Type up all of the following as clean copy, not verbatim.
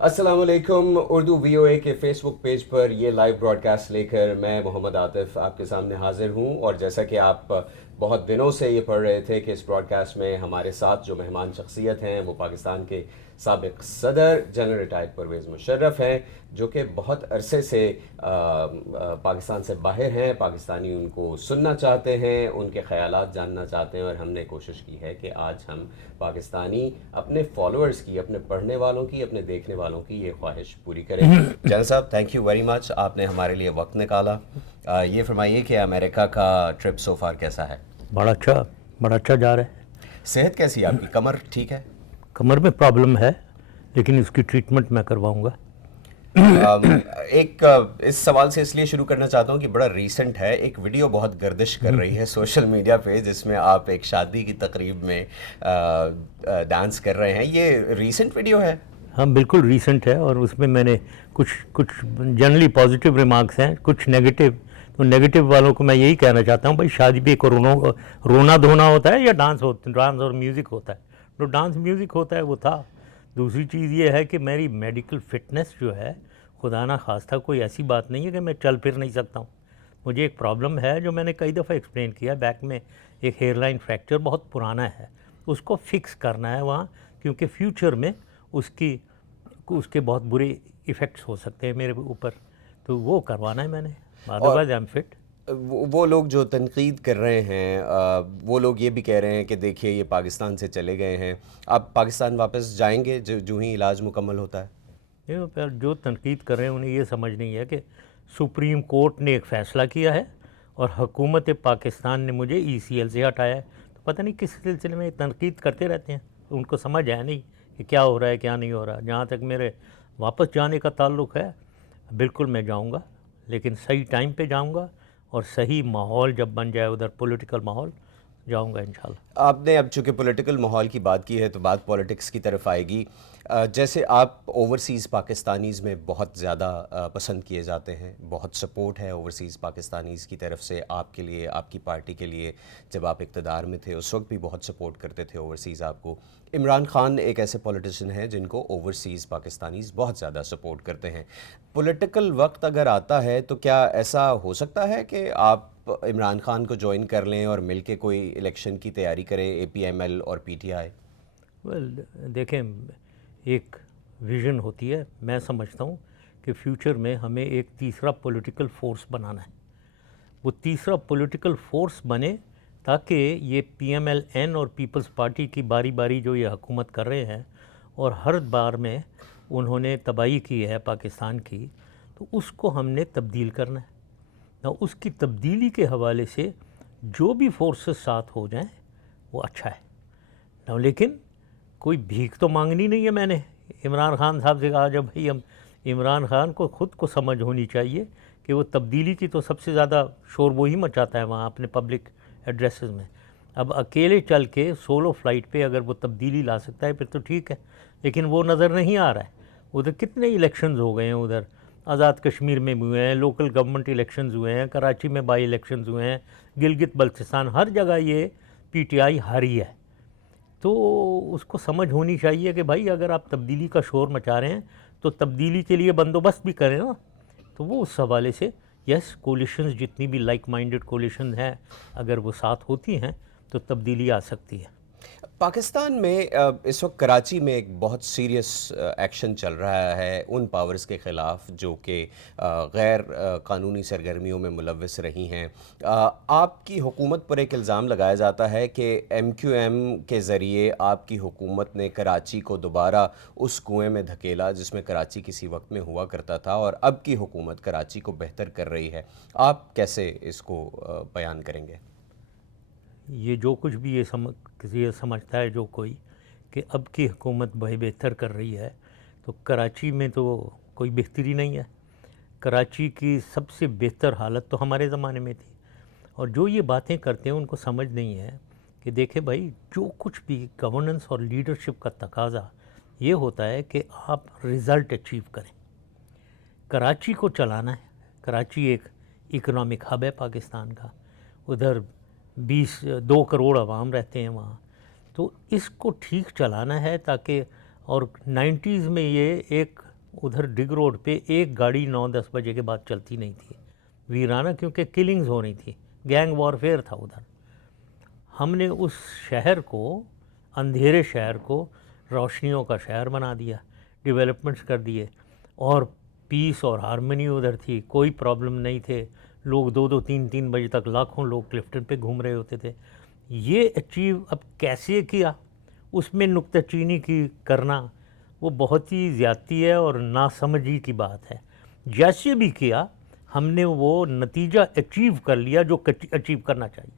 अस्सलामुअलैकुम। उर्दू वीओए के Facebook page पर ये लाइव ब्रॉडकास्ट लेकर मैं मोहम्मद आतिफ आपके सामने हाजिर हूँ। और जैसा कि आप बहुत दिनों से ये पढ़ रहे थे कि इस ब्रॉडकास्ट में हमारे साथ जो मेहमान शख्सियत हैं वो पाकिस्तान के साबिक़ सदर जनरल रिटायर्ड परवेज़ मुशर्रफ हैं, जो कि बहुत अरसे से पाकिस्तान से बाहर हैं। पाकिस्तानी उनको सुनना चाहते हैं, उनके ख़यालात जानना चाहते हैं, और हमने कोशिश की है कि आज हम पाकिस्तानी अपने फॉलोअर्स की, अपने पढ़ने वालों की, अपने देखने वालों की ये ख्वाहिश पूरी करें। जनरल साहब, थैंक यू वेरी मच, आपने हमारे लिए वक्त निकाला। ये फरमाइए कि अमेरिका का ट्रिप सो फार कैसा है? बड़ा अच्छा जा रहा है। सेहत कैसी है आपकी? कमर ठीक है? कमर में प्रॉब्लम है, लेकिन इसकी ट्रीटमेंट मैं करवाऊंगा। इस सवाल से इसलिए शुरू करना चाहता हूँ कि बड़ा रीसेंट है, एक वीडियो बहुत गर्दिश कर रही है सोशल मीडिया पे, जिसमें आप एक शादी की तकरीब में डांस कर रहे हैं। ये रीसेंट वीडियो है? हाँ, बिल्कुल रीसेंट है, और उसमें मैंने कुछ जनरली पॉजिटिव रिमार्क्स हैं, कुछ नेगेटिव। तो नेगेटिव वालों को मैं यही कहना चाहता हूँ, भाई शादी पे रोना धोना होता है या डांस और म्यूज़िक होता है? तो डांस म्यूज़िक होता है, वो था। दूसरी चीज़ ये है कि मेरी मेडिकल फिटनेस जो है, खुदा ना खास्ता कोई ऐसी बात नहीं है कि मैं चल फिर नहीं सकता हूँ। मुझे एक प्रॉब्लम है जो मैंने कई दफ़ा एक्सप्लेन किया, बैक में एक हेयरलाइन फ्रैक्चर बहुत पुराना है, उसको फिक्स करना है वहाँ, क्योंकि फ्यूचर में उसके बहुत बुरे इफ़ेक्ट्स हो सकते हैं मेरे ऊपर, तो वो करवाना है मैंने। Otherwise I am fit. वो लोग जो तनकीद कर रहे हैं, वो लोग ये भी कह रहे हैं कि देखिए ये पाकिस्तान से चले गए हैं, आप पाकिस्तान वापस जाएंगे जो ही इलाज मुकम्मल होता है? ये जो तनकीद कर रहे हैं उन्हें ये समझ नहीं है कि सुप्रीम कोर्ट ने एक फ़ैसला किया है और हुकूमत पाकिस्तान ने मुझे ECL से हटाया है। तो पता नहीं किस सिलसिले में तनकीद करते रहते हैं, तो उनको समझ है नहीं कि क्या हो रहा है क्या नहीं हो रहा। जहाँ तक मेरे वापस जाने का ताल्लुक़ है, बिल्कुल मैं जाऊँगा, लेकिन सही टाइम पे जाऊँगा, और सही माहौल जब बन जाए उधर, पॉलिटिकल माहौल, जाऊँगा इंशाल्लाह। आपने अब चूँकि पॉलिटिकल माहौल की बात की है तो बात पॉलिटिक्स की तरफ आएगी। जैसे आप ओवरसीज़ पाकिस्तानीज़ में बहुत ज़्यादा पसंद किए जाते हैं, बहुत सपोर्ट है ओवरसीज़ पाकिस्तानीज़ की तरफ से आपके लिए, आपकी पार्टी के लिए। जब आप इक़्तिदार में थे उस वक्त भी बहुत सपोर्ट करते थे ओवरसीज़ आपको। इमरान खान एक ऐसे पॉलिटिशियन हैं जिनको ओवरसीज़ पाकिस्तानीज़ बहुत ज़्यादा सपोर्ट करते हैं। पॉलिटिकल वक्त अगर आता है तो क्या ऐसा हो सकता है कि आप इमरान खान को ज्वाइन कर लें और मिलके कोई इलेक्शन की तैयारी करें, APML और PTI? देखें, एक विज़न होती है। मैं समझता हूँ कि फ्यूचर में हमें एक तीसरा पॉलिटिकल फोर्स बनाना है। वो तीसरा पॉलिटिकल फोर्स बने ताकि ये PMLN और पीपल्स पार्टी की बारी बारी जो ये हुकूमत कर रहे हैं, और हर बार में उन्होंने तबाही की है पाकिस्तान की, तो उसको हमने तब्दील करना है ना। उसकी तब्दीली के हवाले से जो भी फोर्सेस साथ हो जाएं वो अच्छा है ना। लेकिन कोई भीख तो मांगनी नहीं है मैंने। इमरान खान साहब से कहा, जब भाई हम इमरान खान को ख़ुद को समझ होनी चाहिए कि वो तब्दीली की तो सबसे ज़्यादा शोर वो ही मचाता है वहाँ अपने पब्लिक एड्रेसेस में। अब अकेले चल के सोलो फ्लाइट पे अगर वो तब्दीली ला सकता है फिर तो ठीक है, लेकिन वो नज़र नहीं आ रहा है। उधर कितने इलेक्शंस हो गए हैं, उधर आज़ाद कश्मीर में भी हुए हैं, लोकल गवर्नमेंट इलेक्शंस हुए हैं, कराची में बाई इलेक्शंस हुए हैं, गिलगित बल्तिस्तान, हर जगह ये PTI हारी है। तो उसको समझ होनी चाहिए कि भाई अगर आप तब्दीली का शोर मचा रहे हैं तो तब्दीली के लिए बंदोबस्त भी करें ना। तो वो उस हवाले से यस, कोलिशंस जितनी भी लाइक माइंडेड कोलिशन हैं, अगर वो साथ होती हैं तो तब्दीली आ सकती है। पाकिस्तान में इस वक्त कराची में एक बहुत सीरियस एक्शन चल रहा है उन पावर्स के ख़िलाफ़ जो कि गैर कानूनी सरगर्मियों में मुलव्वस रही हैं। आपकी हुकूमत पर एक इल्ज़ाम लगाया जाता है कि MQM के ज़रिए आपकी हुकूमत ने कराची को दोबारा उस कुएं में धकेला जिसमें कराची किसी वक्त में हुआ करता था, और अब की हुकूमत कराची को बेहतर कर रही है। आप कैसे इसको बयान करेंगे? ये जो कुछ भी ये समझता है जो कोई कि अब की हुकूमत बेहतर कर रही है, तो कराची में तो कोई बेहतरी नहीं है। कराची की सबसे बेहतर हालत तो हमारे ज़माने में थी। और जो ये बातें करते हैं उनको समझ नहीं है कि देखें भाई, जो कुछ भी गवर्नेंस और लीडरशिप का तकाजा ये होता है कि आप रिज़ल्ट अचीव करें। कराची को चलाना है। कराची एक इकोनॉमिक हब है पाकिस्तान का, उधर 2 करोड़ आवाम रहते हैं वहाँ। तो इसको ठीक चलाना है ताकि, और 90s में ये एक उधर डिग रोड पे एक गाड़ी 9-10 बजे के बाद चलती नहीं थी, वीराना, क्योंकि किलिंग्स हो रही थी, गैंग वॉरफेयर था उधर। हमने उस शहर को, अंधेरे शहर को रोशनियों का शहर बना दिया, डेवलपमेंट्स कर दिए, और पीस और हारमनी उधर थी, कोई प्रॉब्लम नहीं थे। लोग 2-2, 3-3 बजे तक लाखों लोग क्लिफ्टन पे घूम रहे होते थे। ये अचीव अब कैसे किया, उसमें नुक्ताचीनी की करना वो बहुत ही ज़्यादती है और नासमझी की बात है। जैसे भी किया हमने वो नतीजा अचीव कर लिया जो अचीव करना चाहिए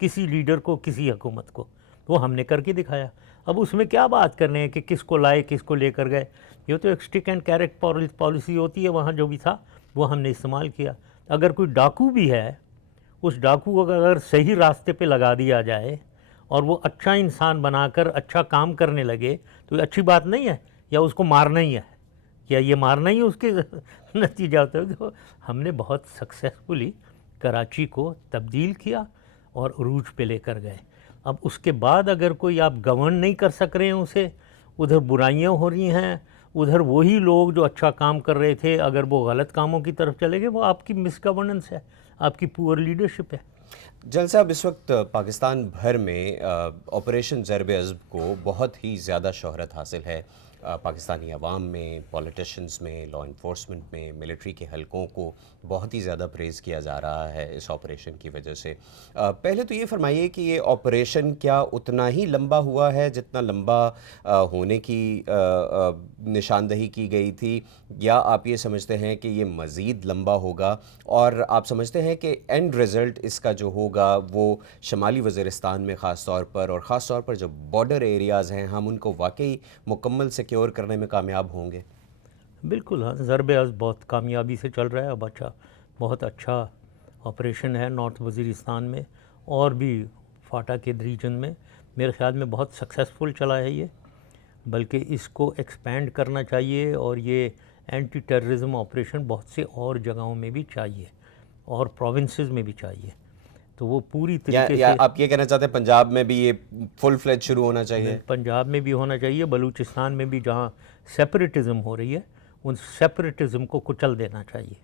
किसी लीडर को, किसी हुकूमत को, वो हमने करके दिखाया। अब उसमें क्या बात करने हैं कि किसको लाए, किसको लेकर गए, ये तो एक स्टिक एंड कैरेट पॉलिसी होती है। वहाँ जो भी था वो हमने इस्तेमाल किया। अगर कोई डाकू भी है, उस डाकू को अगर सही रास्ते पे लगा दिया जाए और वो अच्छा इंसान बनाकर अच्छा काम करने लगे तो ये अच्छी बात नहीं है, या उसको मारना ही है, या ये मारना ही उसके नतीजा होता है। तो हमने बहुत सक्सेसफुली कराची को तब्दील किया और उरूज पे लेकर गए। अब उसके बाद अगर कोई आप गवर्न नहीं कर सक रहे हैं उसे, उधर बुराइयां हो रही हैं, उधर वही लोग जो अच्छा काम कर रहे थे अगर वो गलत कामों की तरफ चले गए, वो आपकी मिसगवर्नेंस है, आपकी पुअर लीडरशिप है। जल साहब, इस वक्त पाकिस्तान भर में ऑपरेशन ज़रब-ए-अज़ब को बहुत ही ज़्यादा शोहरत हासिल है। पाकिस्तानी अवाम में, पॉलिटिशियंस में, लॉ इन्फोर्समेंट में, मिलिट्री के हलकों को बहुत ही ज़्यादा प्रेज़ किया जा रहा है इस ऑपरेशन की वजह से। पहले तो ये फरमाइए कि ये ऑपरेशन क्या उतना ही लंबा हुआ है जितना लंबा होने की निशानदही की गई थी, या आप ये समझते हैं कि ये मज़ीद लंबा होगा, और आप समझते हैं कि एंड रिज़ल्ट इसका जो होगा वो शमाली वज़ीरिस्तान में ख़ास तौर पर, और ख़ास तौर पर जो बॉर्डर एरियाज़ हैं, हम उनको वाकई मुकम्मल सिक्योर करने में कामयाब होंगे? बिल्कुल हाँ, ज़रब-ए-अज़ब बहुत कामयाबी से चल रहा है। अब बहुत अच्छा ऑपरेशन है नॉर्थ वज़ीरिस्तान में और भी फाटा के रीजन में। मेरे ख़्याल में बहुत सक्सेसफुल चला है ये, बल्कि इसको एक्सपेंड करना चाहिए, और ये एंटी टेररिज्म ऑपरेशन बहुत से और जगहों में भी चाहिए और प्रोविंसेस में भी चाहिए। तो वो पूरी तरीके या से आप ये कहना चाहते हैं पंजाब में भी ये फुल फ्लेज शुरू होना चाहिए? पंजाब में भी होना चाहिए, बलूचिस्तान में भी, जहाँ सेपरेटिज़म हो रही है उन सेपरेटिज़म को कुचल देना चाहिए।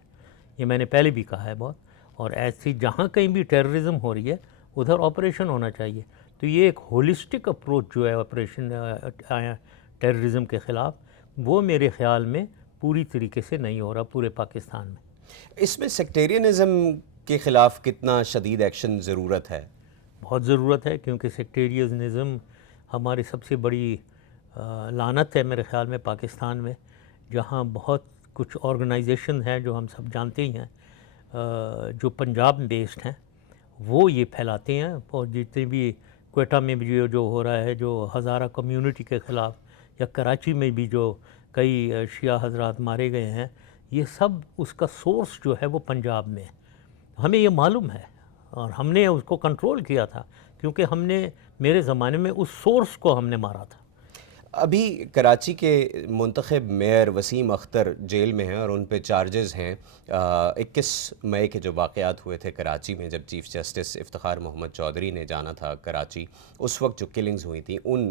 ये मैंने पहले भी कहा है बहुत। और ऐसी जहाँ कहीं भी टेररिज्म हो रही है उधर ऑपरेशन होना चाहिए। तो ये एक होलिस्टिक अप्रोच जो है ऑपरेशन टेररिज्म के ख़िलाफ़, वो मेरे ख़्याल में पूरी तरीके से नहीं हो रहा पूरे पाकिस्तान में। इसमें सेक्टेरियनिज़म के ख़िलाफ़ कितना शदीद एक्शन ज़रूरत है? बहुत ज़रूरत है, क्योंकि सेक्टेरियनिज़म हमारी सबसे बड़ी लानत है मेरे ख़्याल में पाकिस्तान में, जहाँ बहुत कुछ ऑर्गेनाइजेशन हैं जो हम सब जानते ही हैं, जो पंजाब बेस्ड हैं, वो ये फैलाते हैं। और जितने भी क्वेटा में भी जो हो रहा है, जो हज़ारा कम्युनिटी के ख़िलाफ़, या कराची में भी जो कई शिया हज़रात मारे गए हैं, ये सब उसका सोर्स जो है वो पंजाब में है। हमें ये मालूम है और हमने उसको कंट्रोल किया था, क्योंकि हमने, मेरे ज़माने में उस सोर्स को हमने मारा था। अभी कराची के मुंतखब मेयर वसीम अख्तर जेल में हैं और उन पे चार्जेस हैं। 21 मई के जो वाक़यात हुए थे कराची में, जब चीफ़ जस्टिस इफ्तिखार मोहम्मद चौधरी ने जाना था कराची, उस वक्त जो किलिंग्स हुई थी, उन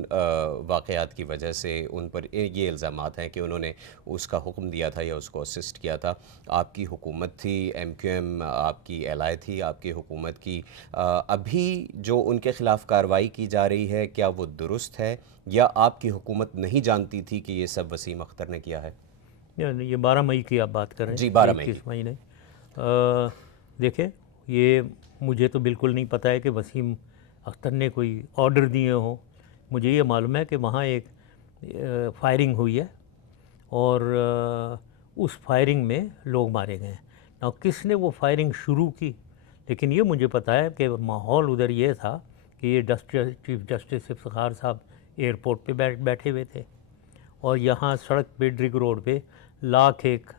वाक़यात की वजह से उन पर ये इल्ज़ामात हैं कि उन्होंने उसका हुक्म दिया था या उसको असिस्ट किया था। आपकी हुकूमत थी, MQM आपकी एलाय थी आपकी हुकूमत की। अभी जो उनके ख़िलाफ़ कार्रवाई की जा रही है, क्या वो दुरुस्त है, या आपकी हुकूमत नहीं जानती थी कि ये सब वसीम अख्तर ने किया है? ये 12 मई की आप बात कर रहे हैं? जी, 12 मई 21 मई नहीं। देखें, ये मुझे तो बिल्कुल नहीं पता है कि वसीम अख्तर ने कोई ऑर्डर दिए हों। मुझे ये मालूम है कि वहाँ एक फायरिंग हुई है और उस फायरिंग में लोग मारे गए हैं। ना किसने वो फायरिंग शुरू की, लेकिन ये मुझे पता है कि माहौल उधर ये था कि ये चीफ जस्टिस इफ्तिखार साहब एयरपोर्ट पे बैठे हुए थे, और यहाँ सड़क पे रिंग रोड पे लाख एक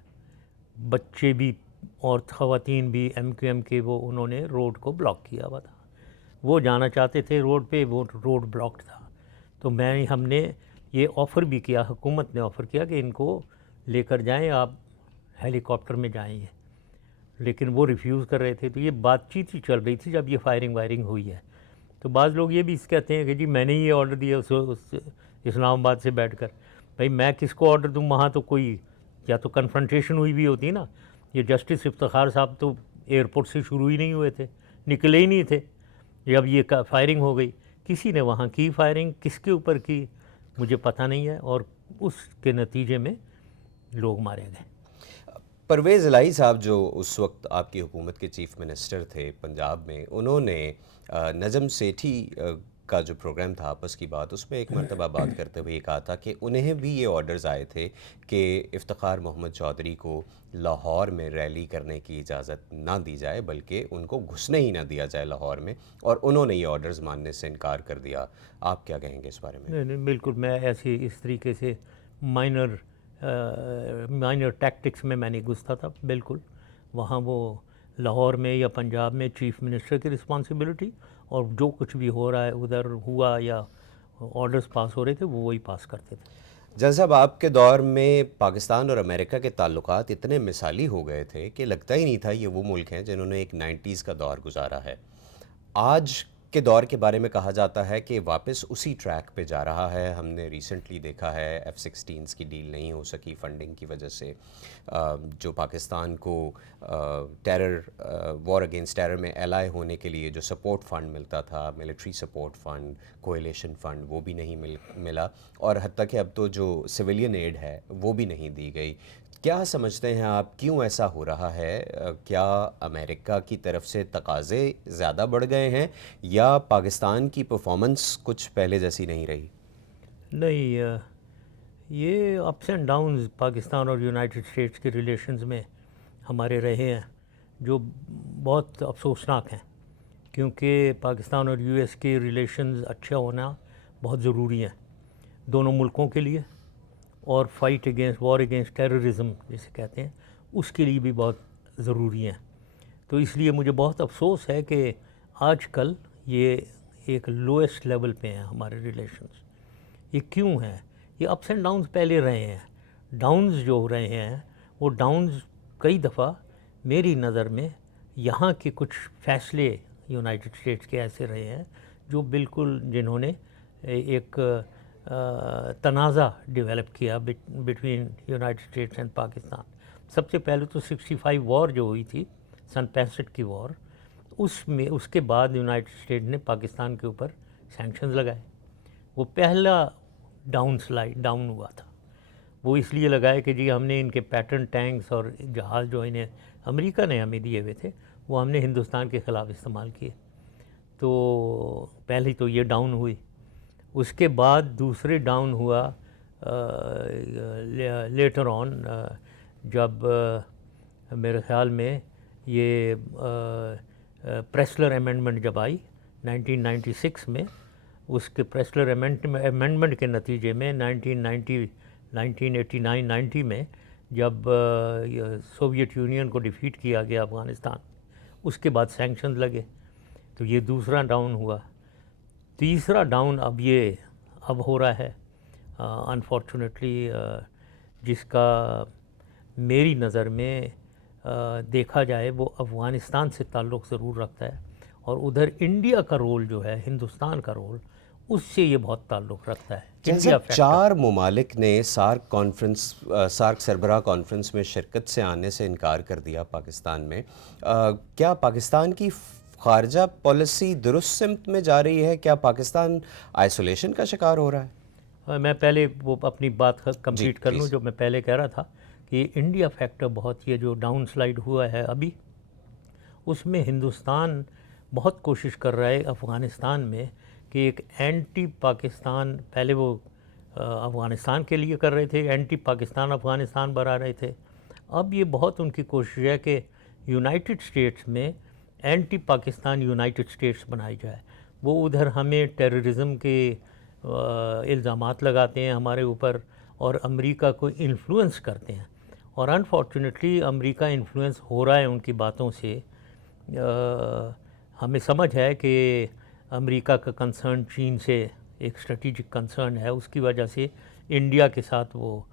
बच्चे भी और ख़वातीन भी MQM के, वो उन्होंने रोड को ब्लॉक किया हुआ था। वो जाना चाहते थे रोड पे, वो रोड ब्लॉक्ड था। तो हमने ये ऑफ़र भी किया, हुकूमत ने ऑफ़र किया कि इनको लेकर जाएं, आप हेलीकॉप्टर में जाएंगे, लेकिन वो रिफ्यूज़ कर रहे थे। तो ये बातचीत ही चल रही थी जब ये फायरिंग वायरिंग हुई है। तो बाज़ लोग ये भी कहते हैं कि जी मैंने ये ऑर्डर दिया उस इस्लामाबाद से बैठकर। भाई मैं किसको ऑर्डर दूँ, वहाँ तो कोई या तो कन्फ्रंटेशन हुई भी होती ना। ये जस्टिस इफ्तिखार साहब तो एयरपोर्ट से शुरू ही नहीं हुए थे, निकले ही नहीं थे जब ये फायरिंग हो गई। किसी ने वहाँ की फायरिंग, किसके ऊपर की मुझे पता नहीं है, और उसके नतीजे में लोग मारे गए। परवेज़ इलाही साहब जो उस वक्त आपकी हुकूमत के चीफ मिनिस्टर थे पंजाब में, उन्होंने नजम सेठी का जो प्रोग्राम था आपस की बात, उसमें एक मरतबा बात करते हुए ये कहा था कि उन्हें भी ये ऑर्डर्स आए थे कि इफ्तिखार मोहम्मद चौधरी को लाहौर में रैली करने की इजाज़त ना दी जाए, बल्कि उनको घुसने ही ना दिया जाए लाहौर में, और उन्होंने ये ऑर्डर्स मानने से इनकार कर दिया। आप क्या कहेंगे इस बारे में? नहीं, बिल्कुल मैं ऐसे इस तरीके से माइनर टैक्टिक्स में मैं नहीं घुसता था। बिल्कुल वहाँ वो लाहौर में या पंजाब में चीफ मिनिस्टर की रिस्पॉन्सिबिलिटी, और जो कुछ भी हो रहा है उधर हुआ या ऑर्डर्स पास हो रहे थे वो वही पास करते थे। जन साहब, आपके दौर में पाकिस्तान और अमेरिका के ताल्लुकात इतने मिसाली हो गए थे कि लगता ही नहीं था ये वो मुल्क हैं जिन्होंने एक 90s का दौर गुजारा है। आज के दौर के बारे में कहा जाता है कि वापस उसी ट्रैक पे जा रहा है। हमने रिसेंटली देखा है F-16s की डील नहीं हो सकी फंडिंग की वजह से। जो पाकिस्तान को वॉर अगेंस्ट टेरर में एलाई होने के लिए जो सपोर्ट फ़ंड मिलता था, military support fund, coalition fund, वो भी नहीं मिला, और हत्ता कि अब तो जो सिविलियन एड है वो भी नहीं दी गई। क्या समझते हैं आप, क्यों ऐसा हो रहा है? क्या अमेरिका की तरफ से तकाज़े ज़्यादा बढ़ गए हैं, या पाकिस्तान की परफॉर्मेंस कुछ पहले जैसी नहीं रही? नहीं, ये अप्स एंड डाउन्स पाकिस्तान और यूनाइटेड स्टेट्स के रिलेशंस में हमारे रहे हैं, जो बहुत अफसोसनाक हैं, क्योंकि पाकिस्तान और यूएस के रिलेशंस अच्छा होना बहुत ज़रूरी है दोनों मुल्कों के लिए, और fight against war against terrorism जिसे कहते हैं उसके लिए भी बहुत ज़रूरी हैं। तो इसलिए मुझे बहुत अफसोस है कि आजकल ये एक लोएस्ट लेवल पे हैं हमारे रिलेशंस। ये क्यों है? ये अप्स एंड डाउन्स पहले रहे हैं। डाउन्स जो हो रहे हैं वो डाउन्स कई दफ़ा मेरी नज़र में यहाँ के कुछ फ़ैसले यूनाइटेड स्टेट्स के ऐसे रहे हैं जो बिल्कुल, जिन्होंने एक तनाज़ा डेवलप किया between United states and Pakistan. सबसे पहले तो 65 वॉर जो हुई थी, सन 65 की वॉर, उसमें उसके बाद यूनाइटेड स्टेट्स ने पाकिस्तान के ऊपर सैंक्शंस लगाए। वो पहला डाउन हुआ था। वो इसलिए लगाए कि जी हमने इनके पैटर्न टैंक्स और जहाज़ जो इन्हें अमेरिका ने हमें दिए हुए थे वो हमने हिंदुस्तान के ख़िलाफ़ इस्तेमाल किए। तो पहली तो ये डाउन हुई। उसके बाद दूसरे डाउन हुआ लेटर ऑन, जब मेरे ख़्याल में ये प्रेस्लर अमेंडमेंट जब आई 1996 में, उसके प्रेस्लर अमेंडमेंट के नतीजे में 1989-90 में जब सोवियत यूनियन को डिफीट किया गया अफ़गानिस्तान, उसके बाद सैंक्शंस लगे। तो ये दूसरा डाउन हुआ। तीसरा डाउन अब हो रहा है अनफॉर्चुनेटली, जिसका मेरी नज़र में देखा जाए वो अफ़गानिस्तान से ताल्लुक़ ज़रूर रखता है, और उधर इंडिया का रोल जो है, हिंदुस्तान का रोल, उससे ये बहुत ताल्लुक़ रखता है। जैसे 4 ममालिक ने सार्क सरबराह कॉन्फ्रेंस में शिरकत से आने से इनकार कर दिया पाकिस्तान में। क्या पाकिस्तान की खारजा पॉलिसी दुरुस्त सिमत में जा रही है? क्या पाकिस्तान आइसोलेशन का शिकार हो रहा है? मैं पहले वो अपनी बात कंप्लीट कर लूँ। जो मैं पहले कह रहा था कि इंडिया फैक्टर बहुत, ये जो डाउन स्लाइड हुआ है अभी, उसमें हिंदुस्तान बहुत कोशिश कर रहा है अफ़गानिस्तान में कि एक एंटी पाकिस्तान, पहले वो अफ़गानिस्तान के लिए कर रहे थे, एंटी पाकिस्तान अफ़गानिस्तान बना रहे थे। अब ये बहुत उनकी कोशिश है कि यूनाइटेड स्टेट्स में एंटी पाकिस्तान यूनाइटेड स्टेट्स बनाई जाए। वो उधर हमें टेररिज्म के इल्ज़ामात लगाते हैं हमारे ऊपर, और अमेरिका को इन्फ्लुएंस करते हैं, और अनफॉर्चुनेटली अमेरिका इन्फ्लुएंस हो रहा है उनकी बातों से। हमें समझ है कि अमेरिका का कंसर्न चीन से एक स्ट्रेटिजिक कंसर्न है, उसकी वजह से इंडिया के साथ वो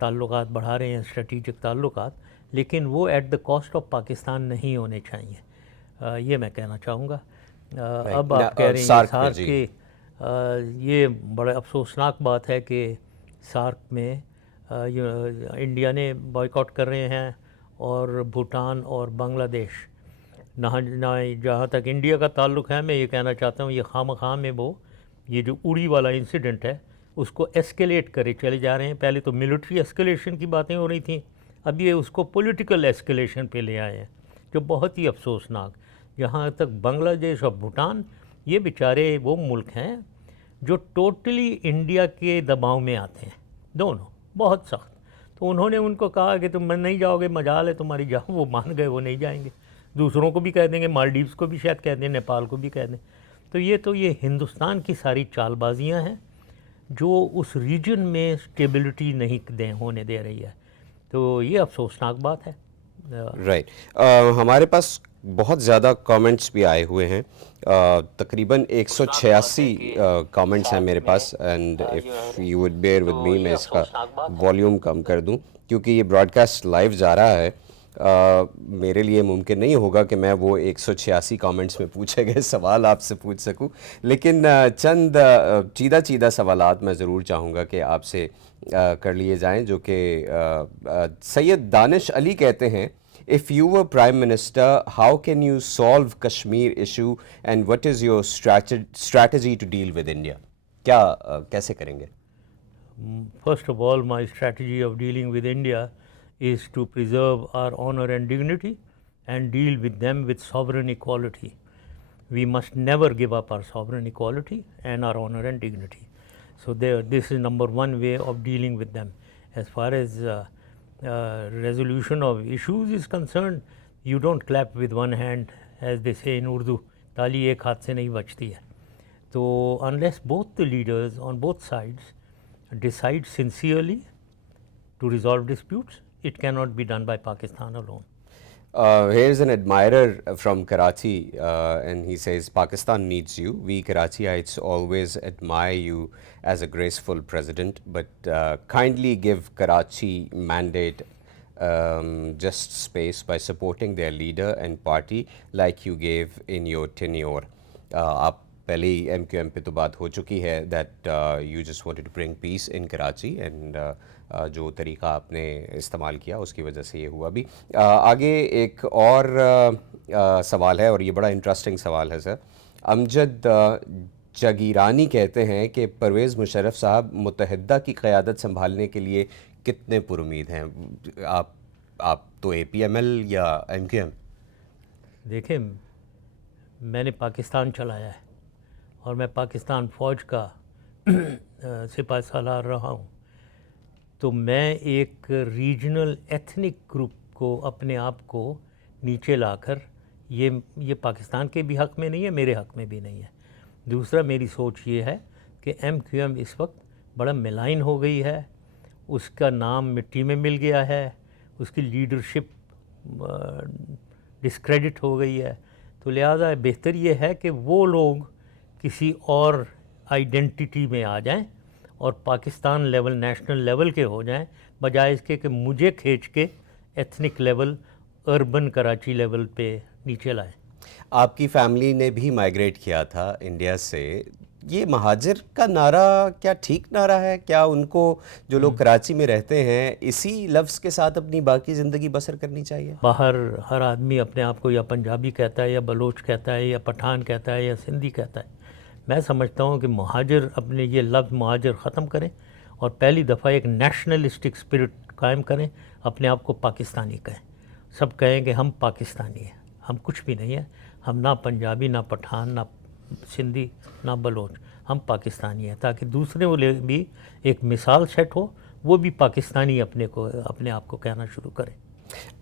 ताल्लुकात बढ़ा रहे हैं, स्ट्रेटिजिक ताल्लुकात, लेकिन वो at the cost of Pakistan नहीं होने चाहिए। ये मैं कहना चाहूँगा। अब आप कह रहे हैं सार्क के, ये बड़ा अफसोसनाक बात है कि सार्क में इंडिया ने बॉयकॉट कर रहे हैं, और भूटान और बांग्लादेश ना जहाँ तक इंडिया का ताल्लुक़ है, मैं ये कहना चाहता हूँ ये खामखा में वो ये जो उड़ी वाला इंसिडेंट है उसको एस्केलेट करे चले जा रहे हैं। पहले तो मिलिट्री एस्केलेशन की बातें हो रही थी, अब ये उसको पॉलिटिकल एस्केलेशन पे ले आए हैं, जो बहुत ही अफसोसनाक। जहाँ तक बांग्लादेश और भूटान, ये बेचारे वो मुल्क हैं जो टोटली इंडिया के दबाव में आते हैं, दोनों बहुत सख्त। तो उन्होंने उनको कहा कि तुम नहीं जाओगे, मजाल है तुम्हारी, जाओ। वो मान गए, वो नहीं जाएंगे। दूसरों को भी कह देंगे, मालदीव्स को भी शायद कह दें, नेपाल को भी कह दें। तो ये हिंदुस्तान की सारी चालबाजियां हैं जो उस रीजन में स्टेबिलिटी नहीं होने दे रही है। तो ये अफसोसनाक बात है। राइट। हमारे पास बहुत ज़्यादा कमेंट्स भी आए हुए हैं, तकरीबन 186 कमेंट्स हैं मेरे पास, and if you would bear with me, मैं इसका वॉल्यूम कम कर दूं क्योंकि ये ब्रॉडकास्ट लाइव जा रहा है। मेरे लिए मुमकिन नहीं होगा कि मैं वो 186 कमेंट्स में पूछे गए सवाल आपसे पूछ सकूं, लेकिन चंद चीदा सवालात मैं ज़रूर चाहूँगा कि आपसे कर लिए जाएं, जो कि सैयद दानिश अली कहते हैं, If you were Prime Minister, how can you solve Kashmir issue and what is your strategy to deal with India? क्या कैसे करेंगे? First of all, my strategy of dealing with India is to preserve our honor and dignity and deal with them with sovereign equality. We must never give up our sovereign equality and our honor and dignity. So this is number one way of dealing with them. As far as resolution of issues is concerned, you don't clap with one hand, as they say in Urdu. ताली एक हाथ से नहीं बजती है. So unless both the leaders on both sides decide sincerely to resolve disputes, it cannot be done by Pakistan alone. Here's an admirer from Karachi, and he says, Pakistan needs you. We Karachiites always admire you as a graceful president, but kindly give Karachi mandate just space by supporting their leader and party like you gave in your tenure. आप पहले ही MQM पे तो बात हो चुकी है that you just wanted to bring peace in Karachi, and जो तरीक़ा आपने इस्तेमाल किया उसकी वजह से ये हुआ भी। आगे एक और सवाल है, और ये बड़ा इंटरेस्टिंग सवाल है सर। अमजद जगीरानी कहते हैं कि परवेज़ मुशर्रफ साहब मुत्तहिदा की क़यादत संभालने के लिए कितने पुरुमीद हैं? आप तो APML या MQM? देखें, मैंने पाकिस्तान चलाया है और मैं पाकिस्तान फ़ौज का सिपाही सालार रहा हूँ। तो मैं एक रीजनल एथनिक ग्रुप को अपने आप को नीचे लाकर, ये पाकिस्तान के भी हक़ में नहीं है, मेरे हक़ में भी नहीं है। दूसरा, मेरी सोच ये है कि MQM इस वक्त बड़ा मिलाइन हो गई है, उसका नाम मिट्टी में मिल गया है, उसकी लीडरशिप डिस्क्रेडिट हो गई है। तो लिहाजा बेहतर ये है कि वो लोग किसी और आइडेंटिटी में आ जाएं और पाकिस्तान लेवल, नेशनल लेवल के हो जाएं, बजाय इसके कि मुझे खींच के ethnic level, urban Karachi level पे नीचे लाएं। आपकी फैमिली ने भी माइग्रेट किया था इंडिया से। ये महाजिर का नारा क्या ठीक नारा है? क्या उनको, जो लोग कराची में रहते हैं, इसी लफ्ज़ के साथ अपनी बाकी ज़िंदगी बसर करनी चाहिए? बाहर हर आदमी अपने आप को या पंजाबी कहता है, या बलोच कहता है, या पठान कहता है, या सिंधी कहता है। मैं समझता हूँ कि महाजिर, अपने ये लफ्ज़ महाजिर ख़त्म करें और पहली दफ़ा एक नेशनलिस्टिक स्पिरिट कायम करें, अपने आप को पाकिस्तानी कहें। सब कहें कि हम पाकिस्तानी हैं। हम कुछ भी नहीं है, हम ना पंजाबी, ना पठान, ना सिंधी, ना बलोच, हम पाकिस्तानी हैं, ताकि दूसरे वाले भी एक मिसाल सेट हो, वो भी पाकिस्तानी अपने आप को कहना शुरू करें।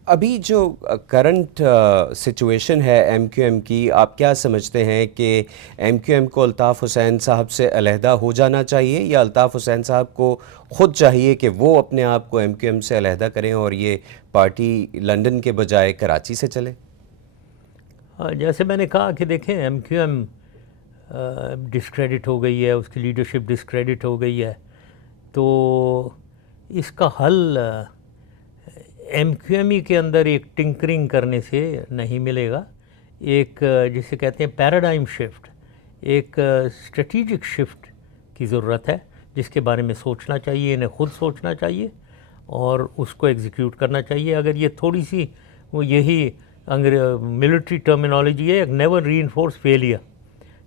अभी जो करंट सिचुएशन है MQM की, आप क्या समझते हैं कि MQM को अल्ताफ़ हुसैन साहब से अलहदा हो जाना चाहिए, या अल्ताफ़ हुसैन साहब को ख़ुद चाहिए कि वो अपने आप को MQM से अलहदा करें और ये पार्टी लंदन के बजाय कराची से चले? जैसे मैंने कहा कि देखें, MQM डिस्क्रेडिट हो गई है, उसकी लीडरशिप डिस्क्रेडिट हो गई है, तो इसका हल MQM के अंदर एक टिंकरिंग करने से नहीं मिलेगा। एक जिसे कहते हैं पैराडाइम शिफ्ट, एक स्ट्रेटिजिक शिफ्ट की ज़रूरत है, जिसके बारे में सोचना चाहिए, इन्हें खुद सोचना चाहिए और उसको एग्जीक्यूट करना चाहिए। अगर ये थोड़ी सी वो यही मिलिट्री टर्मिनोलॉजी है, नेवर रीइंफोर्स फेलियर।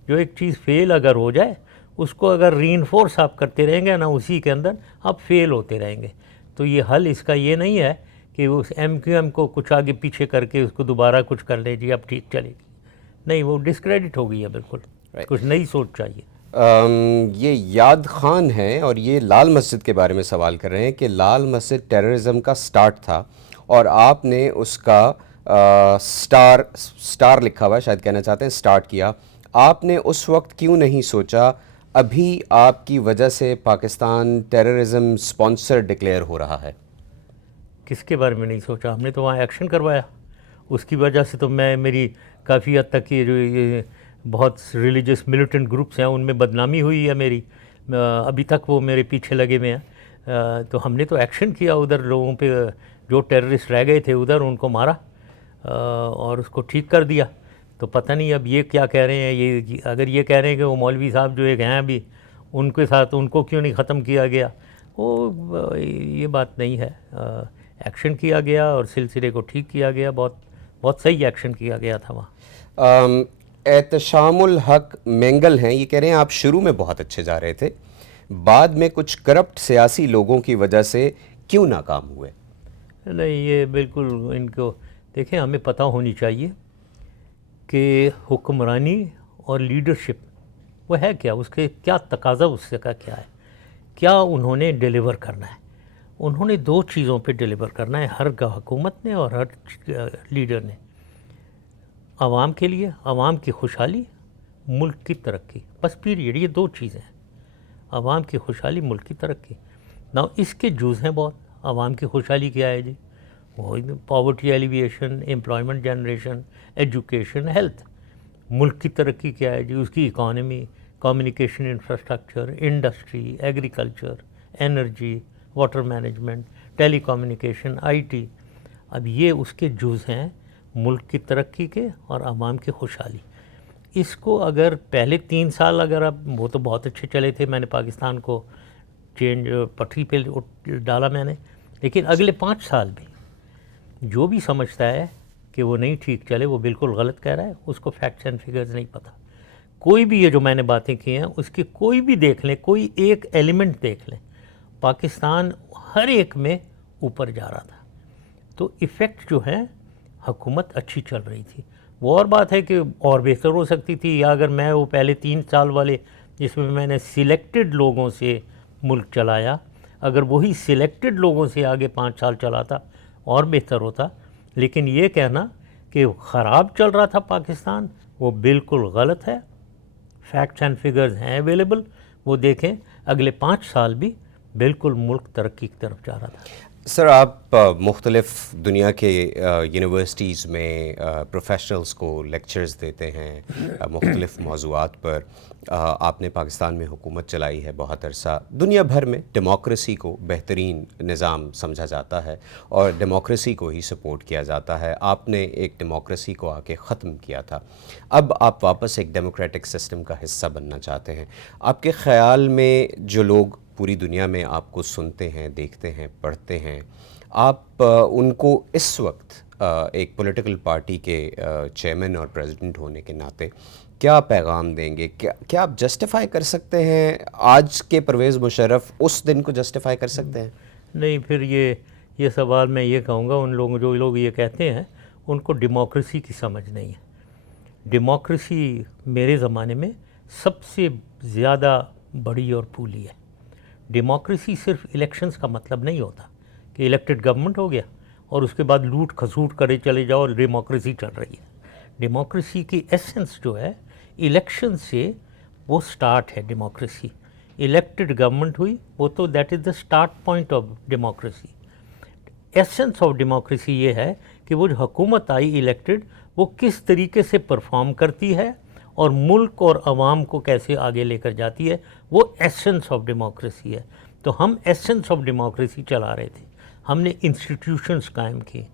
जो एक चीज़ फेल अगर हो जाए उसको अगर रीइंफोर्स आप करते रहेंगे ना, उसी के अंदर आप फेल होते रहेंगे। तो ये हल इसका ये नहीं है कि उस MQM को कुछ आगे पीछे करके उसको दोबारा कुछ कर ले जी अब ठीक चलेगी, नहीं, वो डिस्क्रेडिट हो गई है बिल्कुल। कुछ नई सोच चाहिए। ये याद खान हैं और ये लाल मस्जिद के बारे में सवाल कर रहे हैं कि लाल मस्जिद टेररिज्म का स्टार्ट था और आपने उसका स्टार लिखा हुआ है, शायद कहना चाहते हैं स्टार्ट किया। आपने उस वक्त क्यों नहीं सोचा अभी आपकी वजह से पाकिस्तान टेररिज्म स्पॉन्सर डिक्लेयर हो रहा है? किसके बारे में नहीं सोचा? हमने तो वहाँ एक्शन करवाया। उसकी वजह से तो मेरी काफ़ी हद तक ये बहुत रिलीजियस मिलिटेंट ग्रुप्स हैं उनमें बदनामी हुई है मेरी। अभी तक वो मेरे पीछे लगे हुए हैं। तो हमने तो एक्शन किया, उधर लोगों पे जो टेररिस्ट रह गए थे उधर उनको मारा और उसको ठीक कर दिया। तो पता नहीं अब ये क्या कह रहे हैं, ये अगर ये कह रहे हैं कि वो मौलवी साहब जो एक हैं अभी उनके साथ उनको क्यों नहीं ख़त्म किया गया, वो ये बात नहीं है। एक्शन किया गया और सिलसिले को ठीक किया गया, बहुत बहुत सही एक्शन किया गया था वहाँ। एहतशामुल हक मेंगल हैं, ये कह रहे हैं आप शुरू में बहुत अच्छे जा रहे थे, बाद में कुछ करप्ट सियासी लोगों की वजह से क्यों नाकाम हुए? नहीं, ये बिल्कुल इनको देखें, हमें पता होनी चाहिए कि हुक्मरानी और लीडरशिप वो है क्या, उसके क्या तकाज़ा उससे का क्या है, क्या उन्होंने डिलीवर करना है। उन्होंने दो चीज़ों पे डिलीवर करना है, हर हुकूमत ने और हर लीडर ने। आवाम के लिए आवाम की खुशहाली, मुल्क की तरक्की, बस पीरियड, ये दो चीज़ें हैं। आवाम की खुशहाली, मुल्क की तरक्की। ना इसके जूज़ हैं बहुत। आवाम की खुशहाली क्या है जी? वो poverty alleviation, employment generation, education, health. मुल्क की तरक्की क्या है जी? उसकी economy, communication infrastructure, industry, agriculture, energy, water management, telecommunication, IT। अब ये उसके जूज़ हैं मुल्क की तरक्की के और आवाम की खुशहाली। इसको अगर पहले 3 साल अगर अब, वो तो बहुत अच्छे चले थे, मैंने पाकिस्तान को चेंज पटरी पे डाला मैंने, लेकिन अगले 5 साल भी जो भी समझता है कि वो नहीं ठीक चले वो बिल्कुल गलत कह रहा है, उसको फैक्ट्स एंड फिगर्स नहीं पता। कोई भी ये जो मैंने बातें की हैं उसकी कोई भी देख लें, कोई एक एलिमेंट देख लें, पाकिस्तान हर एक में ऊपर जा रहा था। तो इफ़ेक्ट जो है, हुकूमत अच्छी चल रही थी। वो और बात है कि और बेहतर हो सकती थी, या अगर मैं वो पहले 3 साल वाले जिसमें मैंने सिलेक्टेड लोगों से मुल्क चलाया, अगर वही सिलेक्टेड लोगों से आगे 5 साल चलाता और बेहतर होता। लेकिन ये कहना कि ख़राब चल रहा था पाकिस्तान, वो बिल्कुल गलत है। फैक्ट्स एंड फिगर्स हैं अवेलेबल, वो देखें। अगले 5 साल भी बिल्कुल मुल्क तरक्की की तरफ जा रहा था। सर, आप मुख्तलिफ़ दुनिया के यूनिवर्सिटीज़ में प्रोफेशनल्स को लेक्चर्स देते हैं मुख्तलिफ़ मौज़ूआत पर। आपने पाकिस्तान में हुकूमत चलाई है बहुत अरसा। दुनिया भर में डेमोक्रेसी को बेहतरीन निज़ाम समझा जाता है और डेमोक्रेसी को ही सपोर्ट किया जाता है। आपने एक डेमोक्रेसी को आके ख़त्म किया था, अब आप वापस एक डेमोक्रेटिक सिस्टम का हिस्सा बनना चाहते हैं। आपके ख़याल में जो लोग पूरी दुनिया में आपको सुनते हैं, देखते हैं, पढ़ते हैं, आप उनको इस वक्त एक पॉलिटिकल पार्टी के चेयरमैन और प्रेसिडेंट होने के नाते क्या पैगाम देंगे? क्या आप जस्टिफाई कर सकते हैं आज के परवेज़ मुशर्रफ उस दिन को जस्टिफाई कर सकते हैं? नहीं, फिर ये सवाल मैं ये कहूँगा, उन लोगों जो लोग ये कहते हैं उनको डेमोक्रेसी की समझ नहीं है। डेमोक्रेसी मेरे ज़माने में सबसे ज़्यादा बड़ी और फूली है। डेमोक्रेसी सिर्फ इलेक्शंस का मतलब नहीं होता कि इलेक्टेड गवर्नमेंट हो गया और उसके बाद लूट खसूट करे चले जाओ और डेमोक्रेसी चल रही है। डेमोक्रेसी की एसेंस जो है, इलेक्शन से वो स्टार्ट है डेमोक्रेसी। इलेक्टेड गवर्नमेंट हुई, वो तो that is the start point of democracy. Essence of democracy ये है कि वो जो हुकूमत आई इलेक्टेड, वो किस तरीके से परफॉर्म करती है और मुल्क और आवाम को कैसे आगे लेकर जाती है, वो एसेंस ऑफ डेमोक्रेसी है। तो हम एसेंस ऑफ डेमोक्रेसी चला रहे थे। हमने इंस्टीट्यूशंस कायम किए,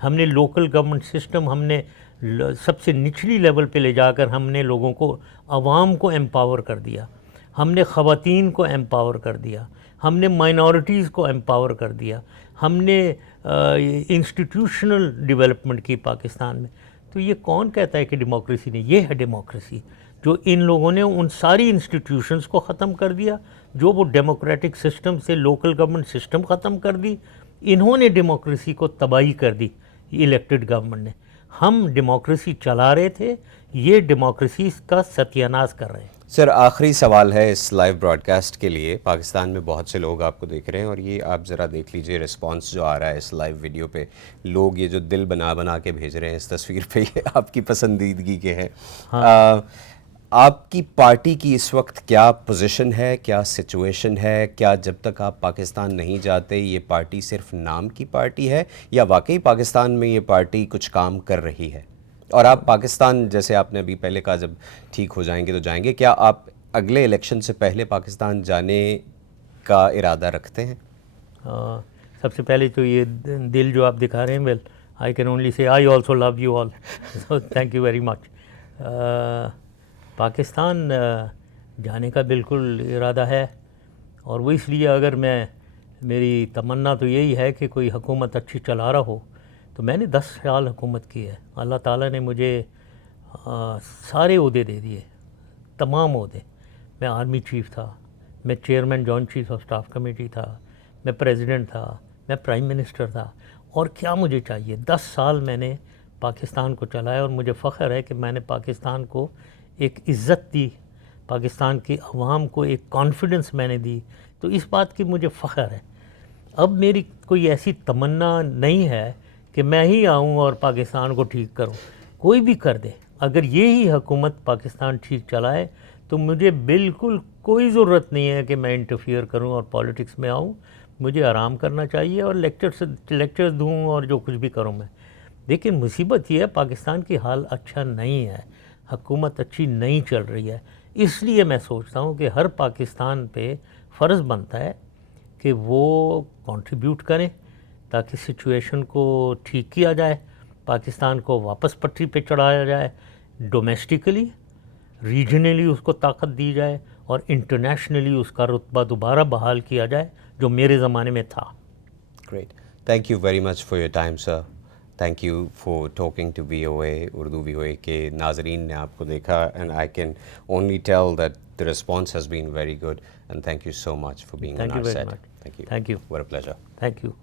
हमने लोकल गवर्नमेंट सिस्टम, हमने सबसे निचली लेवल पे ले जाकर हमने लोगों को, आवाम को एम्पावर कर दिया, हमने ख़वातीन को एम्पावर कर दिया, हमने माइनॉरिटीज़ को एम्पावर कर दिया, हमने इंस्टीट्यूशनल डेवलपमेंट की पाकिस्तान में। तो ये कौन कहता है कि डेमोक्रेसी नहीं? ये है डेमोक्रेसी, जो इन लोगों ने उन सारी इंस्टीट्यूशंस को ख़त्म कर दिया, जो वो डेमोक्रेटिक सिस्टम से लोकल गवर्नमेंट सिस्टम ख़त्म कर दी। इन्होंने डेमोक्रेसी को तबाही कर दी, इलेक्टेड गवर्नमेंट ने। हम डेमोक्रेसी चला रहे थे, ये डेमोक्रेसी का सत्यानाश कर रहे हैं। सर, आखिरी सवाल है इस लाइव ब्रॉडकास्ट के लिए। पाकिस्तान में बहुत से लोग आपको देख रहे हैं और ये आप ज़रा देख लीजिए रिस्पांस जो आ रहा है इस लाइव वीडियो पे। लोग ये जो दिल बना बना के भेज रहे हैं इस तस्वीर पे, ये आपकी पसंदीदगी के हैं। हाँ। आपकी पार्टी की इस वक्त क्या पोजीशन है, क्या सिचुएशन है? क्या जब तक आप पाकिस्तान नहीं जाते ये पार्टी सिर्फ नाम की पार्टी है, या वाकई पाकिस्तान में ये पार्टी कुछ काम कर रही है? और आप पाकिस्तान, जैसे आपने अभी पहले कहा, जब ठीक हो जाएंगे तो जाएंगे, क्या आप अगले इलेक्शन से पहले पाकिस्तान जाने का इरादा रखते हैं? सबसे पहले तो ये दिल जो आप दिखा रहे हैं, well I can only say I also love you all, so thank you very much. Pakistan जाने का बिल्कुल इरादा है, और वो इसलिए, अगर मेरी तमन्ना तो यही है कि कोई हुकूमत अच्छी चला रहा हो। तो मैंने 10 साल हुकूमत की है, अल्लाह ताला ने मुझे सारे ओहदे दे दिए, तमाम ओहदे। मैं आर्मी चीफ़ था, मैं chairman joint chief of staff committee था, मैं प्रेसिडेंट था, मैं प्राइम मिनिस्टर था, और क्या मुझे चाहिए? 10 साल मैंने पाकिस्तान को चलाया, और मुझे फ़ख्र है कि मैंने पाकिस्तान को एक इज़्ज़त दी, पाकिस्तान की अवाम को एक कॉन्फिडेंस मैंने दी। तो इस बात की मुझे फ़ख्र है। अब मेरी कोई ऐसी तमन्ना नहीं है कि मैं ही आऊँ और पाकिस्तान को ठीक करूँ। कोई भी कर दे, अगर ये ही हुकूमत पाकिस्तान ठीक चलाए तो मुझे बिल्कुल कोई ज़रूरत नहीं है कि मैं इंटरफियर करूँ और पॉलिटिक्स में आऊँ। मुझे आराम करना चाहिए और लेक्चर्स दूँ और जो कुछ भी करूँ मैं। लेकिन मुसीबत ये है, पाकिस्तान की हाल अच्छा नहीं है, हुकूमत अच्छी नहीं चल रही है। इसलिए मैं सोचता हूँ कि हर पाकिस्तान पे फ़र्ज़ बनता है कि वो कंट्रीब्यूट करें ताकि सिचुएशन को ठीक किया जाए, पाकिस्तान को वापस पटरी पे चढ़ाया जाए, डोमेस्टिकली, रीजनली उसको ताकत दी जाए, और इंटरनेशनली उसका रुतबा दोबारा बहाल किया जाए जो मेरे ज़माने में था। Great, thank you very much for your time sir. Thank you for talking to VOA Urdu. VOA के नाजरीन ने आपको देखा, and I can only tell that the response has been very good, and thank you so much for being on our set. Thank you. What a pleasure. Thank you.